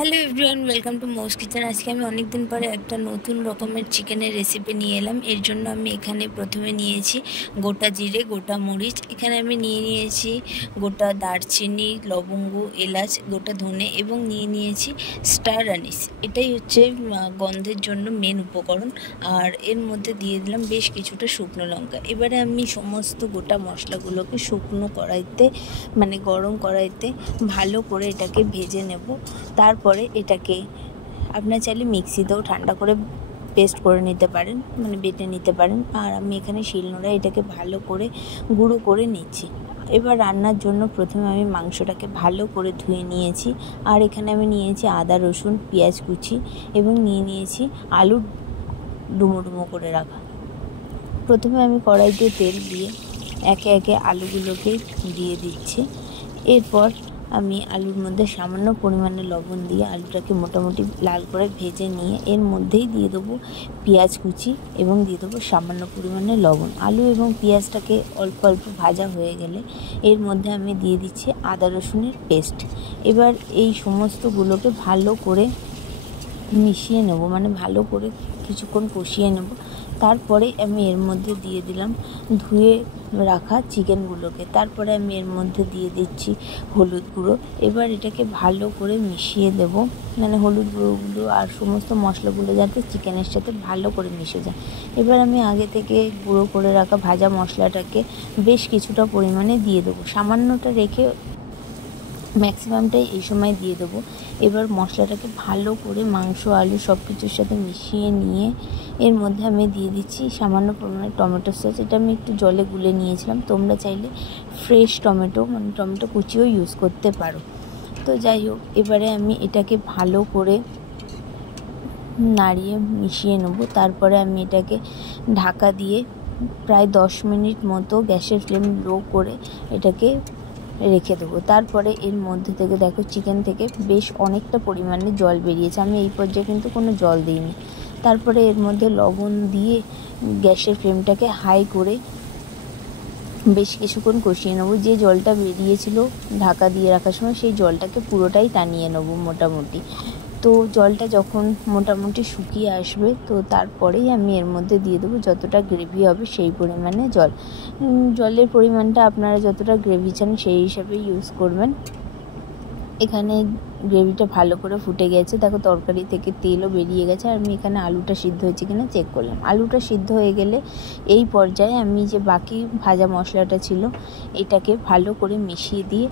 Hello everyone, welcome to Mou's kitchen. আজকে আমি অনেক দিন পরে একটা নতুন রকমের চিকেনের রেসিপি নিয়ে এলাম। এর জন্য আমি এখানে প্রথমে নিয়েছি গোটা জিরে, গোটা মরিচ, এখানে আমি নিয়েছি গোটা দারচিনি, লবঙ্গ, এলাচ, গোটা ধনে এবং নিয়েছি স্টার আনিস। এটাই হচ্ছে গন্ধের জন্য মেন উপকরণ। আর এর মধ্যে দিয়ে দিলাম বেশ কিছুটা শুকনো লঙ্কা। এবারে আমি সমস্ত গোটা মশলাগুলোকে শুকনো কড়াইতে গরম কড়াইতে ভালো করে এটাকে ভেজে নেব। তারপরে এটাকে আপনার চাইলে মিক্সিতেও ঠান্ডা করে পেস্ট করে নিতে পারেন, বেটে নিতে পারেন। আর আমি এখানে শিলনোড়ায় এটাকে ভালো করে গুঁড়ো করে নিচ্ছি। এবার রান্নার জন্য প্রথমে আমি মাংসটাকে ভালো করে ধুয়ে নিয়েছি। আর এখানে আমি নিয়েছি আদা, রসুন, পেঁয়াজ কুচি এবং নিয়েছি আলু ডুমো ডুমো করে রাখা। প্রথমে আমি কড়াইতে তেল দিয়ে একে একে আলুগুলোকে দিয়ে দিচ্ছি। এরপর আমি আলুর মধ্যে সামান্য পরিমাণে লবণ দিয়ে আলুটাকে মোটামুটি লাল করে ভেজে নিয়ে এর মধ্যেই দিয়ে দেবো পেঁয়াজ কুচি এবং দিয়ে দেবো সামান্য পরিমাণে লবণ। আলু এবং পেঁয়াজটাকে অল্প অল্প ভাজা হয়ে গেলে এর মধ্যে আমি দিয়ে দিচ্ছি আদা রসুনের পেস্ট। এবার এই সমস্তগুলোকে ভালো করে মিশিয়ে নেব, ভালো করে কিছুক্ষণ কষিয়ে নেব। তারপরে আমি এর মধ্যে দিয়ে দিলাম ধুয়ে রাখা চিকেনগুলোকে। তারপরে আমি এর মধ্যে দিয়ে দিচ্ছি হলুদ গুঁড়ো। এবার এটাকে ভালো করে মিশিয়ে দেব, হলুদ গুঁড়োগুলো আর সমস্ত মশলাগুলো যাতে চিকেনের সাথে ভালো করে মিশে যায়। এবার আমি আগে থেকে গুঁড়ো করে রাখা ভাজা মশলাটাকে বেশ কিছুটা পরিমাণে দিয়ে দেবো, সামান্যটা রেখে ম্যাক্সিমামটাই এই সময় দিয়ে দেবো। এবার মশলাটাকে ভালো করে মাংস, আলু সব কিছুর সাথে মিশিয়ে নিয়ে এর মধ্যে আমি দিয়ে দিচ্ছি সামান্য পরিমাণে টমেটো সস। এটা আমি একটু জলে গুলে নিয়েছিলাম। তোমরা চাইলে ফ্রেশ টমেটো কুচিও ইউজ করতে পারো। তো যাই হোক, এবারে আমি এটাকে ভালো করে নাড়িয়ে মিশিয়ে নেব। তারপরে আমি এটাকে ঢাকা দিয়ে প্রায় 10 মিনিট মতো গ্যাসের ফ্লেম লো করে এটাকে রেখে দেবো। তারপরে এর মধ্যে থেকে দেখো চিকেন থেকে বেশ অনেকটা পরিমাণে জল বেরিয়েছে। আমি এই পর্যায়ে কিন্তু কোনো জল দিইনি। তারপরে এর মধ্যে লবণ দিয়ে গ্যাসের ফ্লেমটাকে হাই করে বেশ কিছুক্ষণ কষিয়ে নেবো। যে জলটা বেরিয়েছিল ঢাকা দিয়ে রাখার সময় সেই জলটাকে পুরোটাই টানিয়ে নেবো মোটামুটি। তো জলটা যখন মোটামুটি শুকিয়ে আসবে তো তারপরেই আমি এর মধ্যে দিয়ে দেবো যতটা গ্রেভি হবে সেই পরিমাণে জল। জলের পরিমাণটা আপনারা যতটা গ্রেভি চান সেই হিসাবে ইউজ করবেন। এখানে গ্রেভিটা ভালো করে ফুটে গেছে, দেখো তরকারি থেকে তেলও বেরিয়ে গেছে। আর আমি এখানে আলুটা সিদ্ধ হয়েছে কিনা চেক করলাম। আলুটা সিদ্ধ হয়ে গেলে এই পর্যায়ে আমি যে বাকি ভাজা মশলাটা ছিল এটাকে ভালো করে মিশিয়ে দিয়ে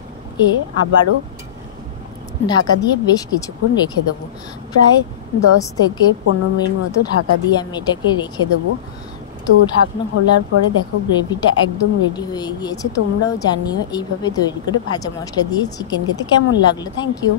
আবারও ঢাকা দিয়ে বেশ কিছুক্ষণ রেখে দেবো। প্রায় 10 থেকে 15 মিনিট মতো ঢাকা দিয়ে আমি এটাকে রেখে দেবো। তো ঢাকনা খোলার পরে দেখো গ্রেভিটা একদম রেডি হয়ে গিয়েছে। তোমরাও জানিও এইভাবে তৈরি করে ভাজা মশলা দিয়ে চিকেন খেতে কেমন লাগলো। Thank you.